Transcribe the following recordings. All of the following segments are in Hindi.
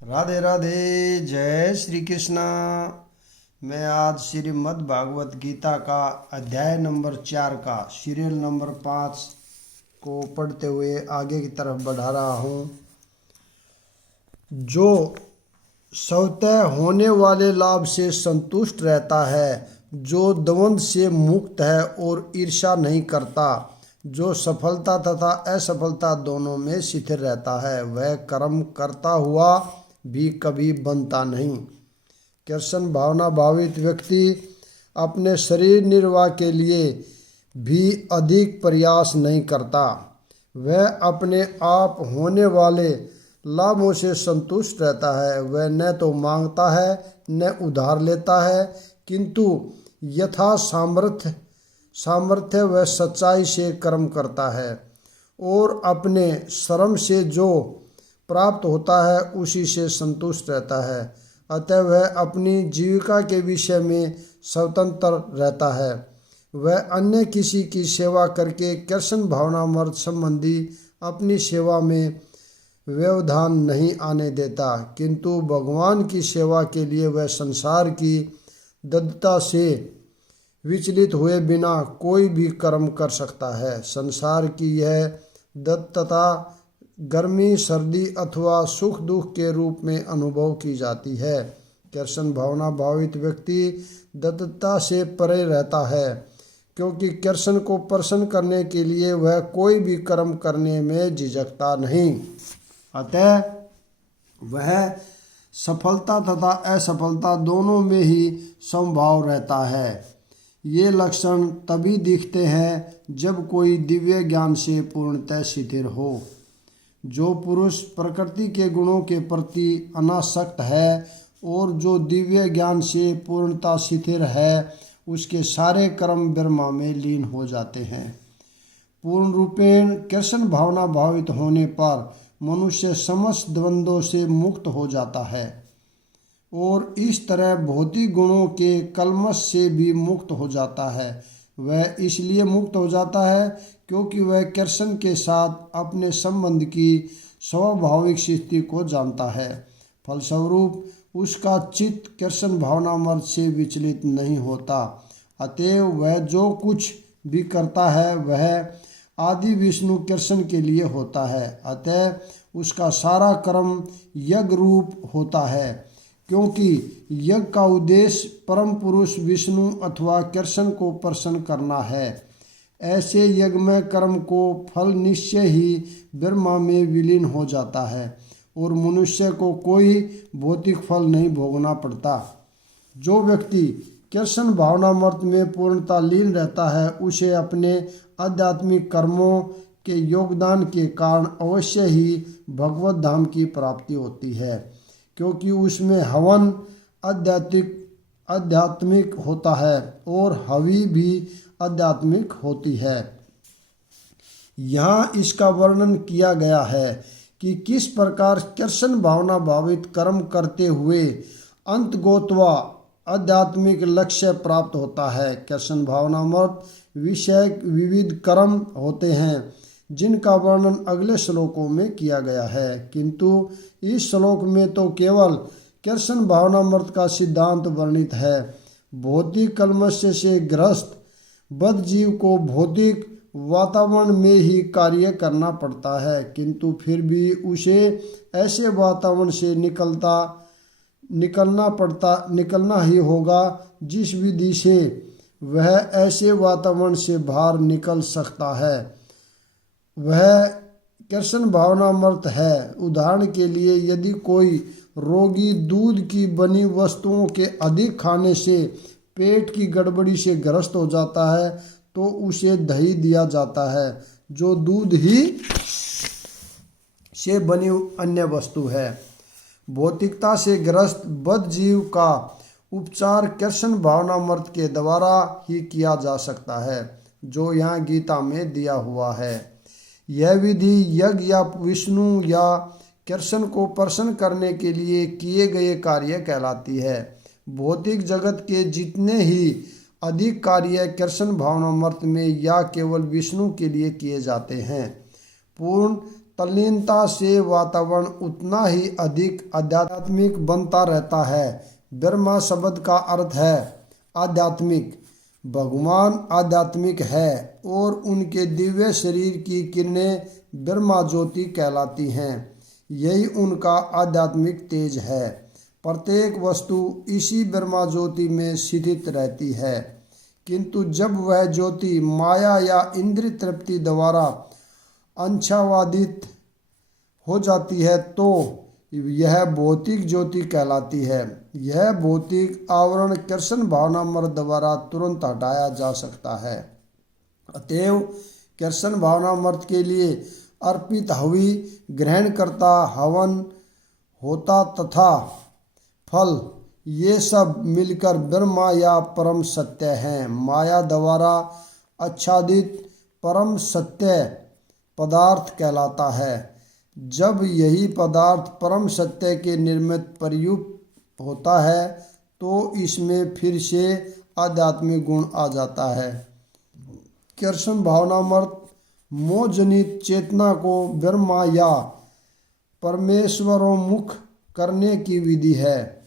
राधे राधे। जय श्री कृष्णा। मैं आज श्रीमद् भागवत गीता का अध्याय नंबर 4 का सीरियल नंबर 5 को पढ़ते हुए आगे की तरफ बढ़ा रहा हूँ। जो स्वतः होने वाले लाभ से संतुष्ट रहता है, जो द्वंद्व से मुक्त है और ईर्ष्या नहीं करता, जो सफलता तथा असफलता दोनों में स्थिर रहता है, वह कर्म करता हुआ भी कभी बनता नहीं। कृष्ण भावना भावित व्यक्ति अपने शरीर निर्वाह के लिए भी अधिक प्रयास नहीं करता। वह अपने आप होने वाले लाभों से संतुष्ट रहता है। वह न तो मांगता है न उधार लेता है, किंतु यथा सामर्थ्य वह सच्चाई से कर्म करता है और अपने श्रम से जो प्राप्त होता है उसी से संतुष्ट रहता है। अतः वह अपनी जीविका के विषय में स्वतंत्र रहता है। वह अन्य किसी की सेवा करके कृष्ण भावनामृत संबंधी अपनी सेवा में व्यवधान नहीं आने देता, किंतु भगवान की सेवा के लिए वह संसार की दद्धता से विचलित हुए बिना कोई भी कर्म कर सकता है। संसार की यह दत्तता गर्मी, सर्दी अथवा सुख दुख के रूप में अनुभव की जाती है। कृष्ण भावना भावित व्यक्ति दत्तता से परे रहता है, क्योंकि कृष्ण को प्रसन्न करने के लिए वह कोई भी कर्म करने में झिझकता नहीं। अतः वह सफलता तथा असफलता दोनों में ही समभाव रहता है। ये लक्षण तभी दिखते हैं जब कोई दिव्य ज्ञान से पूर्णतः स्थिर हो। जो पुरुष प्रकृति के गुणों के प्रति अनासक्त है और जो दिव्य ज्ञान से पूर्णता स्थिर है, उसके सारे कर्म ब्रह्मा में लीन हो जाते हैं। पूर्ण रूपेण कृष्ण भावना भावित होने पर मनुष्य समस्त द्वंद्वों से मुक्त हो जाता है और इस तरह भौतिक गुणों के कलमश से भी मुक्त हो जाता है। वह इसलिए मुक्त हो जाता है क्योंकि वह कृष्ण के साथ अपने संबंध की स्वाभाविक स्थिति को जानता है। फलस्वरूप उसका चित्त कृष्ण भावनामृत से विचलित नहीं होता। अतएव वह जो कुछ भी करता है वह आदि विष्णु कृष्ण के लिए होता है। अतः उसका सारा कर्म यज्ञ रूप होता है, क्योंकि यज्ञ का उद्देश्य परम पुरुष विष्णु अथवा कृष्ण को प्रसन्न करना है। ऐसे यज्ञमय कर्म को फल निश्चय ही ब्रह्मा में विलीन हो जाता है और मनुष्य को कोई भौतिक फल नहीं भोगना पड़ता। जो व्यक्ति कृष्ण भावनामृत में पूर्णता लीन रहता है, उसे अपने आध्यात्मिक कर्मों के योगदान के कारण अवश्य ही भगवत धाम की प्राप्ति होती है, क्योंकि उसमें हवन आध्यात्मिक होता है और हवि भी आध्यात्मिक होती है। यहाँ इसका वर्णन किया गया है कि किस प्रकार कृष्ण भावना भावित कर्म करते हुए अंत गोत्वा आध्यात्मिक लक्ष्य प्राप्त होता है। कृष्ण भावनामृत विषय विविध कर्म होते हैं जिनका वर्णन अगले श्लोकों में किया गया है, किंतु इस श्लोक में तो केवल कृष्ण भावनामृत का सिद्धांत वर्णित है। भौतिक कलमश से ग्रस्त बद्ध जीव को भौतिक वातावरण में ही कार्य करना पड़ता है, किंतु फिर भी उसे ऐसे वातावरण से निकलना ही होगा जिस विधि से वह ऐसे वातावरण से बाहर निकल सकता है वह कृष्ण भावनामृत है। उदाहरण के लिए, यदि कोई रोगी दूध की बनी वस्तुओं के अधिक खाने से पेट की गड़बड़ी से ग्रस्त हो जाता है तो उसे दही दिया जाता है, जो दूध ही से बनी अन्य वस्तु है। भौतिकता से ग्रस्त बद्ध जीव का उपचार कृष्ण भावनामृत के द्वारा ही किया जा सकता है, जो यहाँ गीता में दिया हुआ है। यह विधि यज्ञ या विष्णु या कृष्ण को प्रसन्न करने के लिए किए गए कार्य कहलाती है। भौतिक जगत के जितने ही अधिक कार्य कृष्ण भावनामृत में या केवल विष्णु के लिए किए जाते हैं, पूर्ण तल्लीनता से वातावरण उतना ही अधिक आध्यात्मिक बनता रहता है। ब्रह्मा शब्द का अर्थ है आध्यात्मिक। भगवान आध्यात्मिक है और उनके दिव्य शरीर की किरणें ब्रह्मा ज्योति कहलाती हैं। यही उनका आध्यात्मिक तेज है। प्रत्येक वस्तु इसी ब्रह्मा ज्योति में स्थित रहती है, किंतु जब वह ज्योति माया या इंद्रिय तृप्ति द्वारा अंशावादित हो जाती है तो यह भौतिक ज्योति कहलाती है। यह भौतिक आवरण कृष्ण भावनामृत द्वारा तुरंत हटाया जा सकता है। अतएव कृष्ण भावनामृत के लिए अर्पित हवि ग्रहण करता, हवन होता तथा फल, ये सब मिलकर ब्रह्मा या परम सत्य हैं। माया द्वारा आच्छादित परम सत्य पदार्थ कहलाता है। जब यही पदार्थ परम सत्य के निर्मित प्रयुक्त होता है तो इसमें फिर से आध्यात्मिक गुण आ जाता है। कृष्ण भावनामृत मोहजनित चेतना को ब्रह्मा या परमेश्वरोन्मुख करने की विधि है।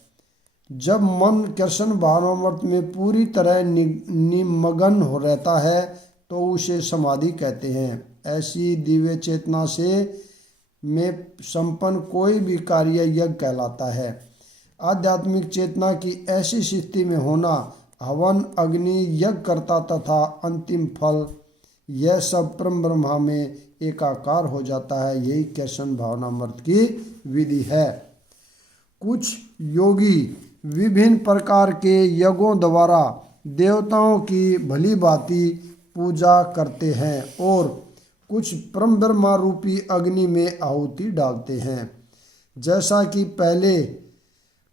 जब मन कृष्ण भावनामृत में पूरी तरह निमग्न हो रहता है तो उसे समाधि कहते हैं। ऐसी दिव्य चेतना से में संपन्न कोई भी कार्य यज्ञ कहलाता है। आध्यात्मिक चेतना की ऐसी स्थिति में होना, हवन, अग्नि, यज्ञ करता तथा अंतिम फल, यह सब परम ब्रह्मा में एकाकार हो जाता है। यही कृष्ण भावनामृत की विधि है। कुछ योगी विभिन्न प्रकार के यज्ञों द्वारा देवताओं की भली भांति पूजा करते हैं और कुछ परम ब्रह्मा रूपी अग्नि में आहुति डालते हैं। जैसा कि पहले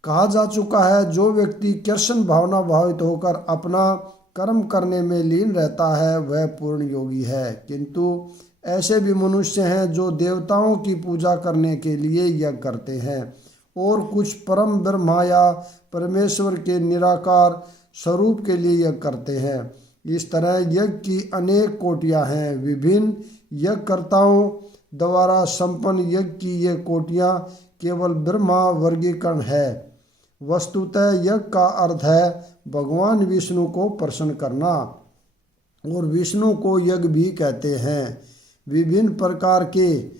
कहा जा चुका है, जो व्यक्ति कृष्ण भावना भावित होकर अपना कर्म करने में लीन रहता है वह पूर्ण योगी है। किंतु ऐसे भी मनुष्य हैं जो देवताओं की पूजा करने के लिए यज्ञ करते हैं और कुछ परम ब्रह्मा या परमेश्वर के निराकार स्वरूप के लिए यज्ञ करते हैं। इस तरह यज्ञ की अनेक कोटियां हैं। विभिन्न यज्ञकर्ताओं द्वारा संपन्न यज्ञ की ये कोटियां केवल ब्रह्मा वर्गीकरण है। वस्तुतः यज्ञ का अर्थ है भगवान विष्णु को प्रसन्न करना, और विष्णु को यज्ञ भी कहते हैं। विभिन्न प्रकार के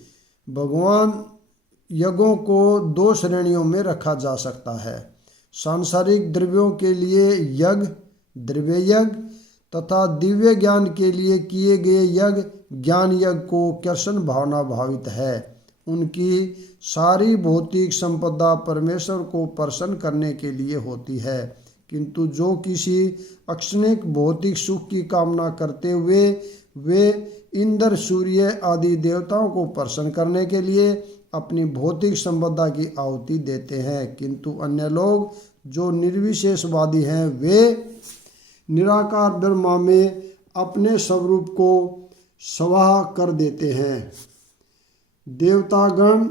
भगवान यज्ञों को दो श्रेणियों में रखा जा सकता है। सांसारिक द्रव्यों के लिए यज्ञ, द्रव्य यज्ञ, तथा दिव्य ज्ञान के लिए किए गए यज्ञ, ज्ञान यज्ञ को कृष्ण भावना भावित है। उनकी सारी भौतिक संपदा परमेश्वर को प्रसन्न करने के लिए होती है, किंतु जो किसी अक्षणिक भौतिक सुख की कामना करते हुए वे इंद्र, सूर्य आदि देवताओं को प्रसन्न करने के लिए अपनी भौतिक संपदा की आहुति देते हैं। किंतु अन्य लोग जो निर्विशेषवादी हैं वे निराकार ब्रह्मा में अपने स्वरूप को स्वाहा कर देते हैं। देवतागण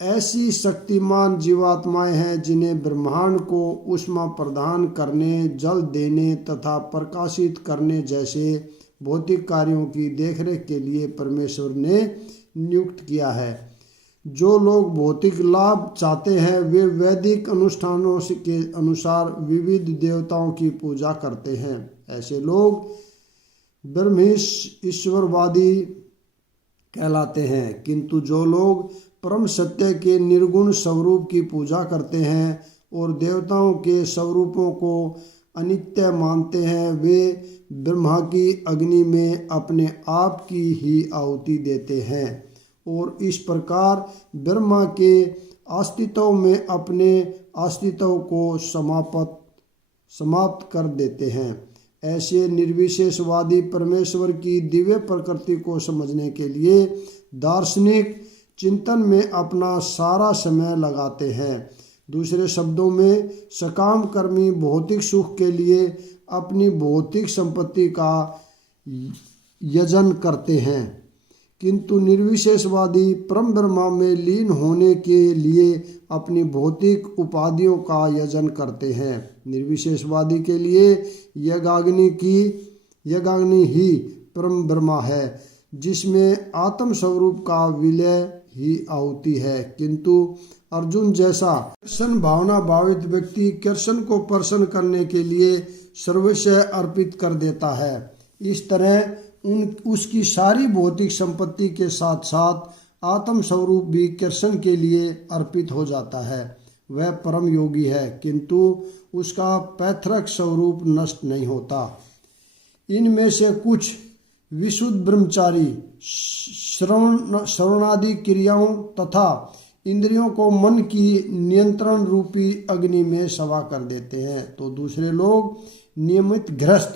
ऐसी शक्तिमान जीवात्माएं हैं जिन्हें ब्रह्मांड को ऊष्मा प्रदान करने, जल देने तथा प्रकाशित करने जैसे भौतिक कार्यों की देखरेख के लिए परमेश्वर ने नियुक्त किया है। जो लोग भौतिक लाभ चाहते हैं वे वैदिक अनुष्ठानों के अनुसार विविध देवताओं की पूजा करते हैं। ऐसे लोग ब्रह्मीश ईश्वरवादी कहलाते हैं। किंतु जो लोग परम सत्य के निर्गुण स्वरूप की पूजा करते हैं और देवताओं के स्वरूपों को अनित्य मानते हैं वे ब्रह्मा की अग्नि में अपने आप की ही आहुति देते हैं और इस प्रकार ब्रह्मा के अस्तित्व में अपने अस्तित्व को समाप्त कर देते हैं। ऐसे निर्विशेषवादी परमेश्वर की दिव्य प्रकृति को समझने के लिए दार्शनिक चिंतन में अपना सारा समय लगाते हैं। दूसरे शब्दों में सकाम कर्मी भौतिक सुख के लिए अपनी भौतिक संपत्ति का यजन करते हैं, किंतु निर्विशेषवादी परम ब्रह्मा में लीन होने के लिए अपनी भौतिक उपाधियों का यजन करते हैं। निर्विशेषवादी के लिए यज्ञाग्नि ही परम ब्रह्मा है। जिसमें आत्म स्वरूप का विलय ही आहुति है। किंतु अर्जुन जैसा कृष्ण भावना भावित व्यक्ति कृष्ण को प्रसन्न करने के लिए सर्वस्व अर्पित कर देता है। इस तरह उसकी सारी भौतिक संपत्ति के साथ साथ आत्म स्वरूप भी कृष्ण के लिए अर्पित हो जाता है। वह परम योगी है, किंतु उसका पैतृक स्वरूप नष्ट नहीं होता। इनमें से कुछ विशुद्ध ब्रह्मचारी श्रवणादि क्रियाओं तथा इंद्रियों को मन की नियंत्रण रूपी अग्नि में सवा कर देते हैं, तो दूसरे लोग नियमित गृहस्थ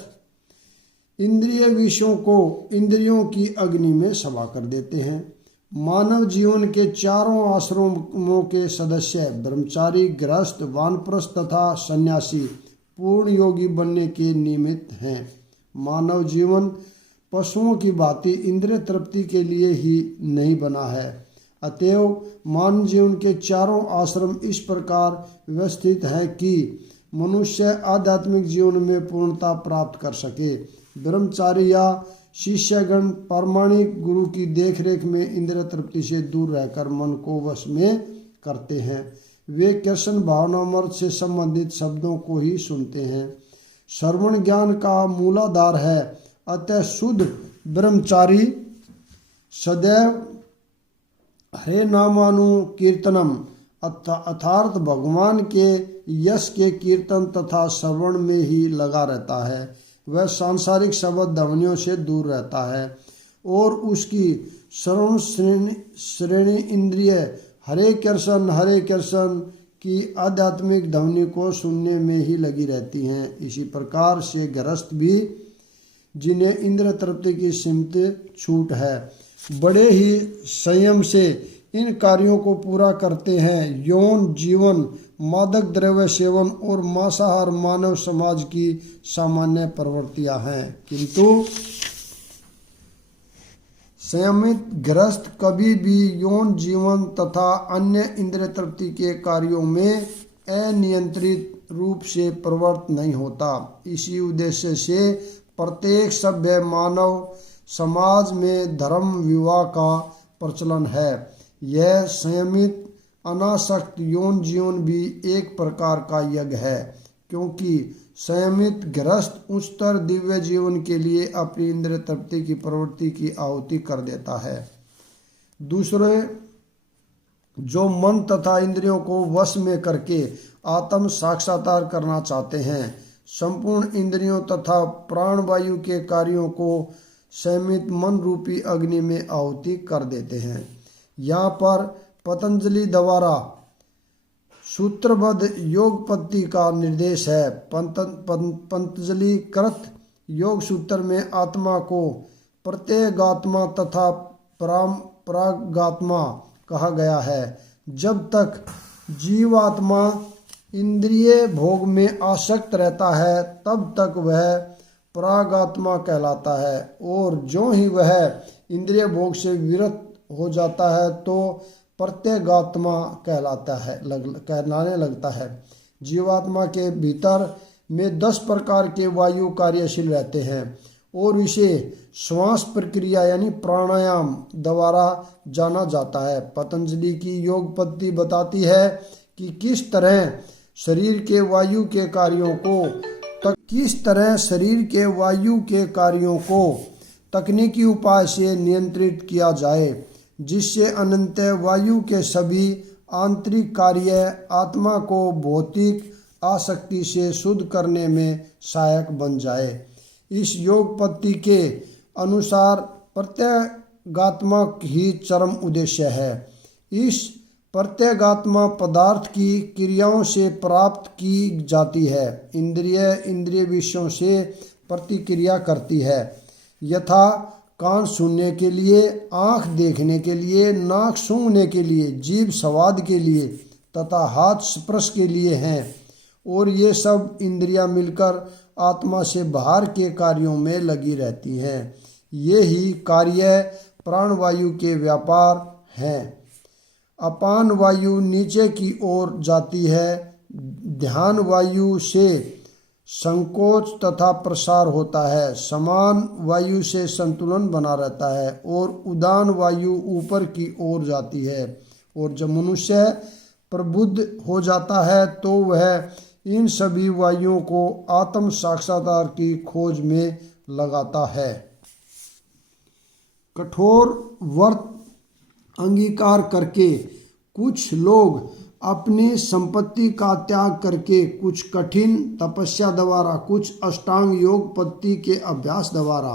इंद्रिय विषयों को इंद्रियों की अग्नि में सवा कर देते हैं। मानव जीवन के चारों आश्रमों के सदस्य ब्रह्मचारी, गृहस्थ, वानप्रस्थ तथा सन्यासी पूर्ण योगी बनने के निमित्त हैं। मानव जीवन पशुओं की भांति इंद्रिय तृप्ति के लिए ही नहीं बना है। अतएव मानव जीवन के चारों आश्रम इस प्रकार व्यवस्थित हैं कि मनुष्य आध्यात्मिक जीवन में पूर्णता प्राप्त कर सके। ब्रह्मचारी या शिष्यगण प्रामाणिक गुरु की देखरेख में इंद्रिय तृप्ति से दूर रहकर मन को वश में करते हैं। वे कृष्ण भावनामृत से संबंधित शब्दों को ही सुनते हैं। श्रवण ज्ञान का मूलाधार है। अतः शुद्ध ब्रह्मचारी सदैव हरे नामानुकीर्तनम अर्थात भगवान के यश के कीर्तन तथा श्रवण में ही लगा रहता है। वह सांसारिक शब्द ध्वनियों से दूर रहता है और उसकी श्रवण श्रेणी इंद्रिय हरे कृष्ण की आध्यात्मिक ध्वनि को सुनने में ही लगी रहती हैं। इसी प्रकार से गृहस्थ भी, जिन्हें इंद्रिय तृप्ति की सीमित छूट है, बड़े ही संयम से इन कार्यों को पूरा करते हैं। यौन जीवन, मादक द्रव्य सेवन और मांसाहार मानव समाज की सामान्य प्रवृत्तियां हैं, किंतु संयमित गृहस्थ कभी भी यौन जीवन तथा अन्य इंद्रिय तृप्ति के कार्यों में अनियंत्रित रूप से प्रवृत्त नहीं होता। इसी उद्देश्य से प्रत्येक सभ्य मानव समाज में धर्म विवाह का प्रचलन है। यह संयमित अनासक्त यौन जीवन भी एक प्रकार का यज्ञ है, क्योंकि संयमित गृहस्थ उच्चतर दिव्य जीवन के लिए अपनी इंद्रिय तृप्ति की प्रवृत्ति की आहुति कर देता है। दूसरे जो मन तथा इंद्रियों को वश में करके आत्म साक्षात्कार करना चाहते हैं, संपूर्ण इंद्रियों तथा प्राणवायु के कार्यों को संयमित मन रूपी अग्नि में आहुति कर देते हैं। यहाँ पर पतंजलि द्वारा सूत्रबद्ध योग पद्धति का निर्देश है। पतंजलि कृत योग सूत्र में आत्मा को प्रत्यगात्मा तथा परागात्मा कहा गया है। जब तक जीवात्मा इंद्रिय भोग में आसक्त रहता है तब तक वह परागात्मा कहलाता है, और जो ही वह इंद्रिय भोग से विरत हो जाता है तो प्रत्यगात्मा कहलाने लगता है। जीवात्मा के भीतर में 10 प्रकार के वायु कार्यशील रहते हैं और इसे श्वास प्रक्रिया यानी प्राणायाम द्वारा जाना जाता है। पतंजलि की योग पद्धति बताती है कि किस तरह शरीर के वायु के कार्यों को तकनीकी उपाय से नियंत्रित किया जाए, जिससे अनंत वायु के सभी आंतरिक कार्य आत्मा को भौतिक आसक्ति से शुद्ध करने में सहायक बन जाए। इस योग पद्धति के अनुसार प्रत्यगात्मा ही चरम उद्देश्य है। इस प्रत्यगात्मा पदार्थ की क्रियाओं से प्राप्त की जाती है। इंद्रिय विषयों से प्रतिक्रिया करती है, यथा कान सुनने के लिए, आँख देखने के लिए, नाक सूंघने के लिए, जीभ स्वाद के लिए तथा हाथ स्पर्श के लिए हैं, और ये सब इंद्रियां मिलकर आत्मा से बाहर के कार्यों में लगी रहती हैं। ये ही कार्य प्राणवायु के व्यापार हैं। अपान वायु नीचे की ओर जाती है, ध्यान वायु से संकोच तथा प्रसार होता है। समान वायु से संतुलन बना रहता है और उदान वायु ऊपर की ओर जाती है। और जब मनुष्य प्रबुद्ध हो जाता है तो वह इन सभी वायुओं को आत्म साक्षात्कार की खोज में लगाता है। कठोर व्रत अंगीकार करके कुछ लोग अपनी संपत्ति का त्याग करके, कुछ कठिन तपस्या द्वारा, कुछ अष्टांग योग पद्धति के अभ्यास द्वारा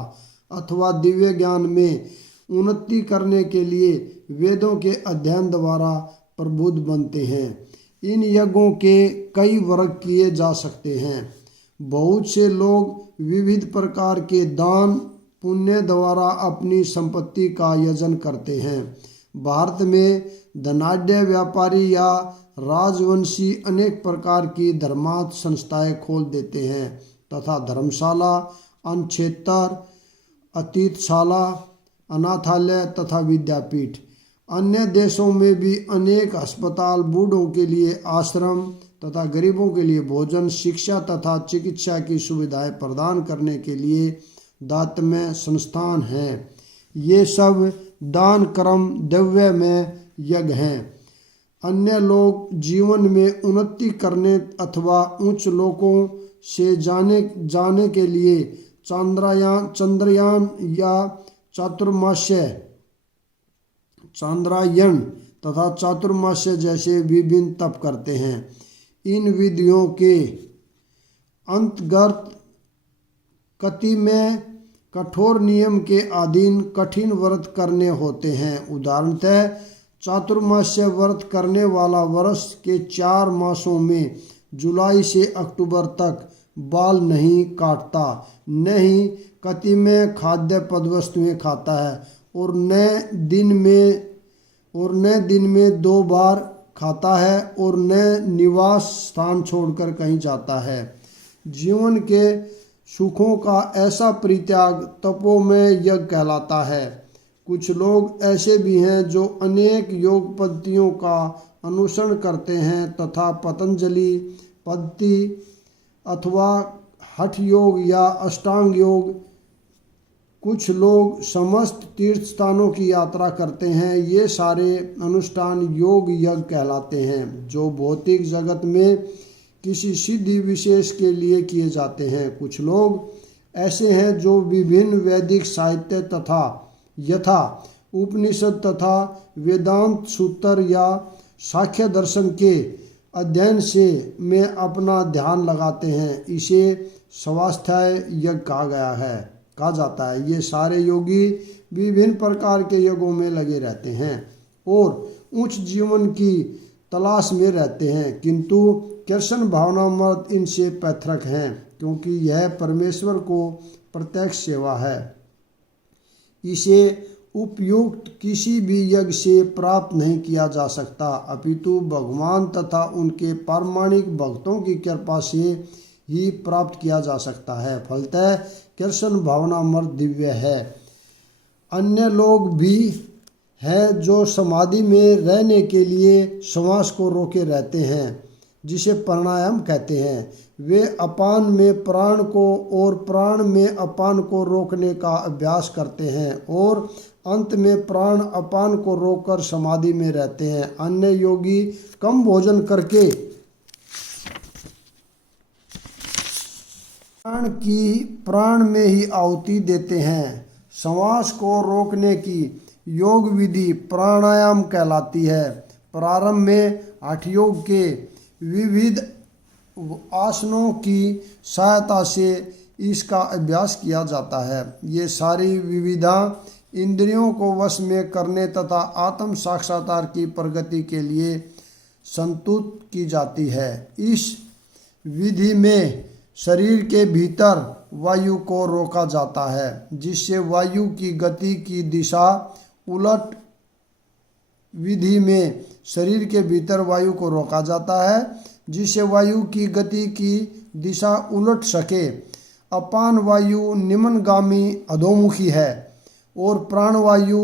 अथवा दिव्य ज्ञान में उन्नति करने के लिए वेदों के अध्ययन द्वारा प्रबुद्ध बनते हैं। इन यज्ञों के कई वर्ग किए जा सकते हैं। बहुत से लोग विविध प्रकार के दान पुण्य द्वारा अपनी संपत्ति का यजन करते हैं। भारत में धनाढ्य व्यापारी या राजवंशी अनेक प्रकार की धर्मार्थ संस्थाएं खोल देते हैं तथा धर्मशाला, अन्नक्षेत्र, अतीतशाला, अनाथालय तथा विद्यापीठ। अन्य देशों में भी अनेक अस्पताल, बूढ़ों के लिए आश्रम तथा गरीबों के लिए भोजन, शिक्षा तथा चिकित्सा की सुविधाएं प्रदान करने के लिए दातमय संस्थान हैं। ये सब दान कर्म दिव्य में यज्ञ हैं। अन्य लोग जीवन में उन्नति करने अथवा उच्च लोकों से जाने के लिए चंद्रयान या चांद्रायण तथा चातुर्मास्य जैसे विभिन्न तप करते हैं। इन विधियों के अंतर्गत कति में कठोर नियम के अधीन कठिन व्रत करने होते हैं। उदाहरणतः चातुर्मास्य व्रत करने वाला वर्ष के 4 मासों में जुलाई से अक्टूबर तक बाल नहीं काटता, न ही कति में खाद्य पदार्थों खाता है और न दिन में 2 बार खाता है और न निवास स्थान छोड़कर कहीं जाता है। जीवन के सुखों का ऐसा परित्याग तपोमय यज्ञ कहलाता है। कुछ लोग ऐसे भी हैं जो अनेक योग पद्धतियों का अनुसरण करते हैं तथा पतंजलि पद्धति अथवा हठ योग या अष्टांग योग। कुछ लोग समस्त तीर्थ स्थानों की यात्रा करते हैं। ये सारे अनुष्ठान योग यज्ञ कहलाते हैं जो भौतिक जगत में किसी सिद्धि विशेष के लिए किए जाते हैं। कुछ लोग ऐसे हैं जो विभिन्न वैदिक साहित्य तथा यथा उपनिषद तथा वेदांत सूत्र या सांख्य दर्शन के अध्ययन में अपना ध्यान लगाते हैं। इसे स्वाध्याय यज्ञ कहा जाता है। ये सारे योगी विभिन्न प्रकार के यज्ञों में लगे रहते हैं और उच्च जीवन की तलाश में रहते हैं, किंतु कृष्ण भावनामृत इनसे पृथक हैं क्योंकि यह परमेश्वर को प्रत्यक्ष सेवा है। इसे उपयुक्त किसी भी यज्ञ से प्राप्त नहीं किया जा सकता, अपितु भगवान तथा उनके पारमाणिक भक्तों की कृपा से ही प्राप्त किया जा सकता है। फलतः कृष्ण भावनामृत दिव्य है। अन्य लोग भी हैं जो समाधि में रहने के लिए श्वास को रोके रहते हैं, जिसे प्राणायाम कहते हैं। वे अपान में प्राण को और प्राण में अपान को रोकने का अभ्यास करते हैं और अंत में प्राण अपान को रोककर समाधि में रहते हैं। अन्य योगी कम भोजन करके प्राण में ही आहुति देते हैं। श्वास को रोकने की योग विधि प्राणायाम कहलाती है। प्रारंभ में हठ योग के विविध आसनों की सहायता से इसका अभ्यास किया जाता है। ये सारी विविधा इंद्रियों को वश में करने तथा आत्म साक्षात्कार की प्रगति के लिए संतुष्ट की जाती है। इस विधि में शरीर के भीतर वायु को रोका जाता है, जिससे वायु की गति की दिशा उलट विधि में शरीर के भीतर वायु को रोका जाता है जिससे वायु की गति की दिशा उलट सके। अपान वायु निम्नगामी अधोमुखी है और प्राणवायु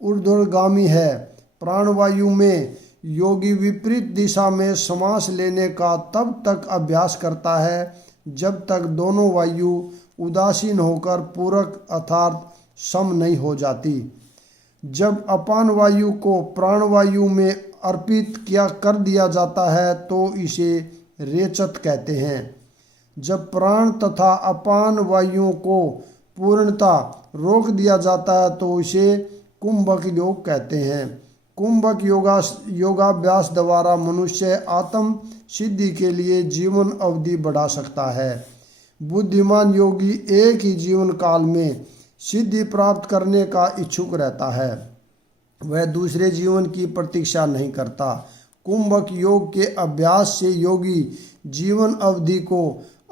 ऊर्ध्वगामी है। प्राणवायु में योगी विपरीत दिशा में सांस लेने का तब तक अभ्यास करता है जब तक दोनों वायु उदासीन होकर पूरक अर्थात सम नहीं हो जाती। जब अपान वायु को प्राणवायु में अर्पित कर दिया जाता है तो इसे रेचत कहते हैं। जब प्राण तथा अपान वायुओं को पूर्णता रोक दिया जाता है तो इसे कुंभक योग कहते हैं। कुंभक योगाभ्यास द्वारा मनुष्य आत्म सिद्धि के लिए जीवन अवधि बढ़ा सकता है। बुद्धिमान योगी एक ही जीवन काल में सिद्धि प्राप्त करने का इच्छुक रहता है, वह दूसरे जीवन की प्रतीक्षा नहीं करता। कुंभक योग के अभ्यास से योगी जीवन अवधि को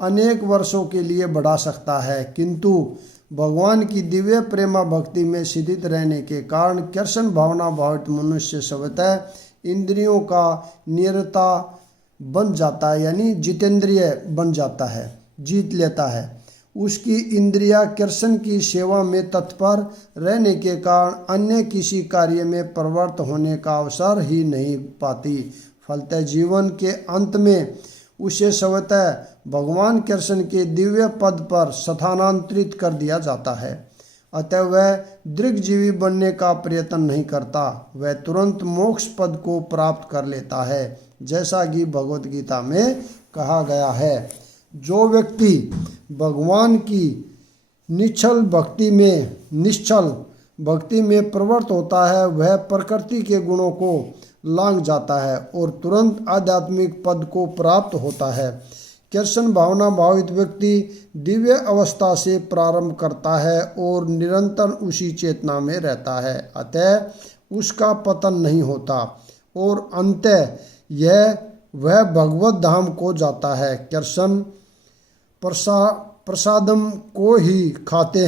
अनेक वर्षों के लिए बढ़ा सकता है, किंतु भगवान की दिव्य प्रेमा भक्ति में स्थित रहने के कारण कृष्ण भावना भावित मनुष्य स्वतः इंद्रियों का नियंता बन जाता है, यानी जितेंद्रिय बन जाता है, जीत लेता है। उसकी इंद्रियां कृष्ण की सेवा में तत्पर रहने के कारण अन्य किसी कार्य में प्रवृत्त होने का अवसर ही नहीं पाती। फलतः जीवन के अंत में उसे स्वतः भगवान कृष्ण के दिव्य पद पर स्थानांतरित कर दिया जाता है। अतः वह दीर्घजीवी बनने का प्रयत्न नहीं करता, वह तुरंत मोक्ष पद को प्राप्त कर लेता है, जैसा कि भगवत गीता में कहा गया है। जो व्यक्ति भगवान की निश्चल भक्ति में प्रवृत्त होता है वह प्रकृति के गुणों को लांघ जाता है और तुरंत आध्यात्मिक पद को प्राप्त होता है। कृष्ण भावना भावित व्यक्ति दिव्य अवस्था से प्रारंभ करता है और निरंतर उसी चेतना में रहता है, अतः उसका पतन नहीं होता और अंततः वह भगवत धाम को जाता है। कृष्ण प्रसादम को ही खाते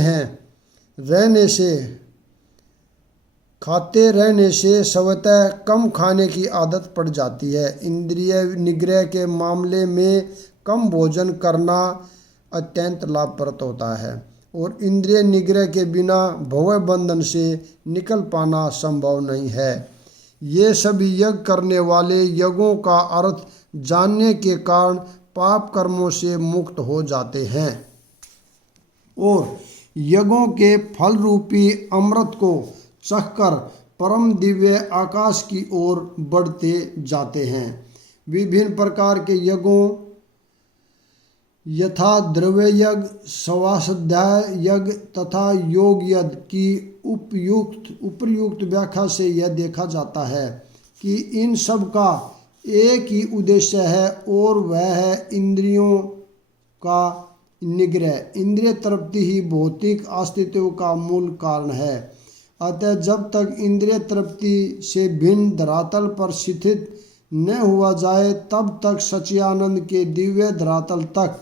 रहने से स्वतः कम खाने की आदत पड़ जाती है। इंद्रिय निग्रह के मामले में कम भोजन करना अत्यंत लाभप्रद होता है और इंद्रिय निग्रह के बिना भव बंधन से निकल पाना संभव नहीं है। ये सभी यज्ञ करने वाले यज्ञों का अर्थ जानने के कारण पाप कर्मों से मुक्त हो जाते हैं और यज्ञों के फल रूपी अमृत को चखकर परम दिव्य आकाश की ओर बढ़ते जाते हैं। विभिन्न प्रकार के यज्ञों यथा द्रव्य यज्ञ, स्वाध्याय यज्ञ तथा योग यज्ञ की उपर्युक्त व्याख्या से यह देखा जाता है कि इन सब का एक ही उद्देश्य है और वह है इंद्रियों का निग्रह। इंद्रिय तृप्ति ही भौतिक अस्तित्व का मूल कारण है। अतः जब तक इंद्रिय तृप्ति से भिन्न धरातल पर स्थित न हुआ जाए तब तक सच्चिदानंद के दिव्य धरातल तक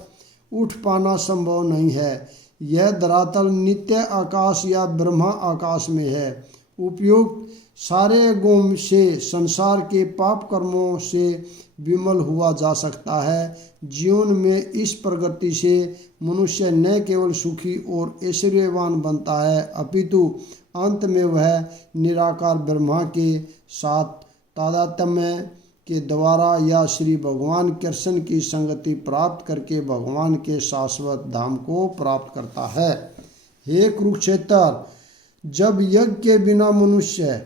उठ पाना संभव नहीं है। यह धरातल नित्य आकाश या ब्रह्मा आकाश में है। उपयुक्त सारे गुण से संसार के पाप कर्मों से विमल हुआ जा सकता है। जीवन में इस प्रगति से मनुष्य न केवल सुखी और ऐश्वर्यवान बनता है अपितु अंत में वह निराकार ब्रह्मा के साथ तादात्म्य के द्वारा या श्री भगवान कृष्ण की संगति प्राप्त करके भगवान के शाश्वत धाम को प्राप्त करता है। हे कुरुक्षेत्र, जब यज्ञ के बिना मनुष्य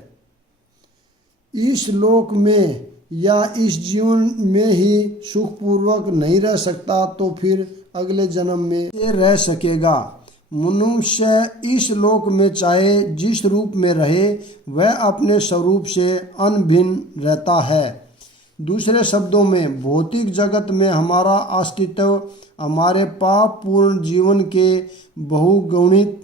इस लोक में या इस जीवन में ही सुखपूर्वक नहीं रह सकता तो फिर अगले जन्म में रह सकेगा। मनुष्य इस लोक में चाहे जिस रूप में रहे वह अपने स्वरूप से अनभिन्न रहता है। दूसरे शब्दों में भौतिक जगत में हमारा अस्तित्व हमारे पाप पूर्ण जीवन के बहुगुणित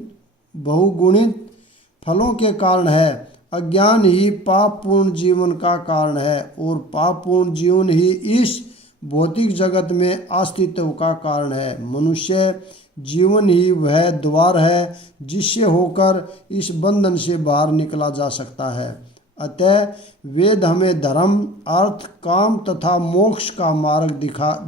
फलों के कारण है। अज्ञान ही पाप पूर्ण जीवन का कारण है और पाप पूर्ण जीवन ही इस भौतिक जगत में अस्तित्व का कारण है। मनुष्य जीवन ही वह द्वार है जिससे होकर इस बंधन से बाहर निकला जा सकता है। अतः वेद हमें धर्म, अर्थ, काम तथा मोक्ष का मार्ग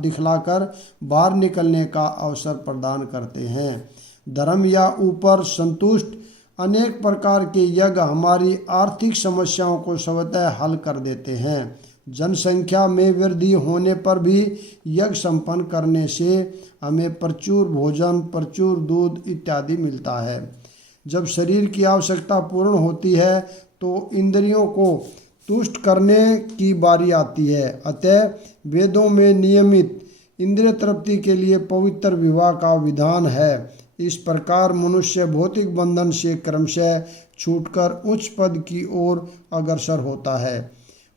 दिखलाकर बाहर निकलने का अवसर प्रदान करते हैं। धर्म या ऊपर संतुष्ट अनेक प्रकार के यज्ञ हमारी आर्थिक समस्याओं को स्वतः हल कर देते हैं जनसंख्या में वृद्धि होने पर भी यज्ञ संपन्न करने से हमें प्रचुर भोजन, प्रचुर दूध इत्यादि मिलता है। जब शरीर की आवश्यकता पूर्ण होती है तो इंद्रियों को तुष्ट करने की बारी आती है। अतः वेदों में नियमित इंद्रिय तृप्ति के लिए पवित्र विवाह का विधान है। इस प्रकार मनुष्य भौतिक बंधन से क्रमशः छूटकर उच्च पद की ओर अग्रसर होता है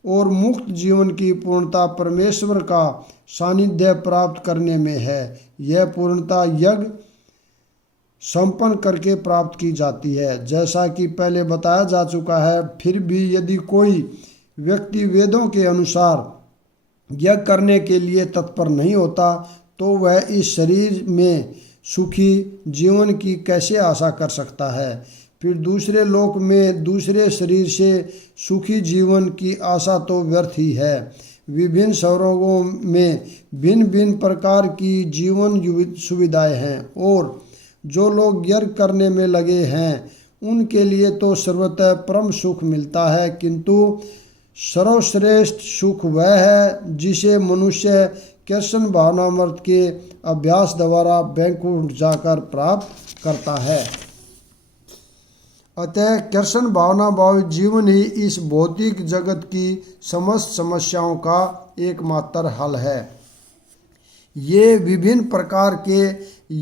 और मुक्त जीवन की पूर्णता परमेश्वर का सानिध्य प्राप्त करने में है। यह पूर्णता यज्ञ संपन्न करके प्राप्त की जाती है, जैसा कि पहले बताया जा चुका है। फिर भी यदि कोई व्यक्ति वेदों के अनुसार यज्ञ करने के लिए तत्पर नहीं होता तो वह इस शरीर में सुखी जीवन की कैसे आशा कर सकता है। फिर दूसरे लोक में दूसरे शरीर से सुखी जीवन की आशा तो व्यर्थ ही है। विभिन्न स्वर्गों में भिन्न भिन्न प्रकार की जीवन सुविधाएं हैं और जो लोग यज्ञ करने में लगे हैं उनके लिए तो सर्वतः परम सुख मिलता है, किंतु सर्वश्रेष्ठ सुख वह है जिसे मनुष्य कृष्ण भावनामृत के अभ्यास द्वारा वैकुंठ जाकर प्राप्त करता है। अतः कृष्ण भावना भावित जीवन ही इस भौतिक जगत की समस्त समस्याओं का एकमात्र हल है। ये विभिन्न प्रकार के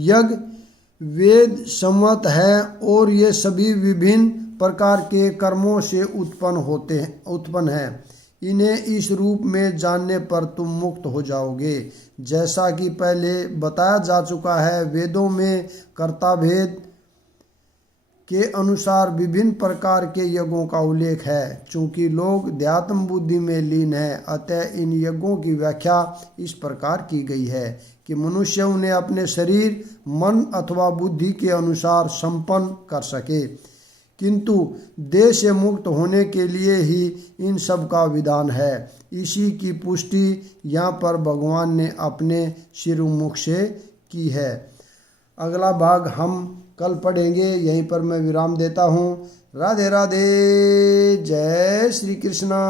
यज्ञ वेद सम्मत हैं और ये सभी विभिन्न प्रकार के कर्मों से उत्पन्न हैं। इन्हें इस रूप में जानने पर तुम मुक्त हो जाओगे। जैसा कि पहले बताया जा चुका है, वेदों में कर्ताभेद के अनुसार विभिन्न प्रकार के यज्ञों का उल्लेख है। चूँकि लोग ध्यात्म बुद्धि में लीन हैं, अतः इन यज्ञों की व्याख्या इस प्रकार की गई है कि मनुष्य उन्हें अपने शरीर, मन अथवा बुद्धि के अनुसार संपन्न कर सके, किंतु देह से मुक्त होने के लिए ही इन सब का विधान है। इसी की पुष्टि यहाँ पर भगवान ने अपने शिरोमुख से की है। अगला भाग हम कल पढ़ेंगे। यहीं पर मैं विराम देता हूँ। राधे राधे। जय श्री कृष्णा।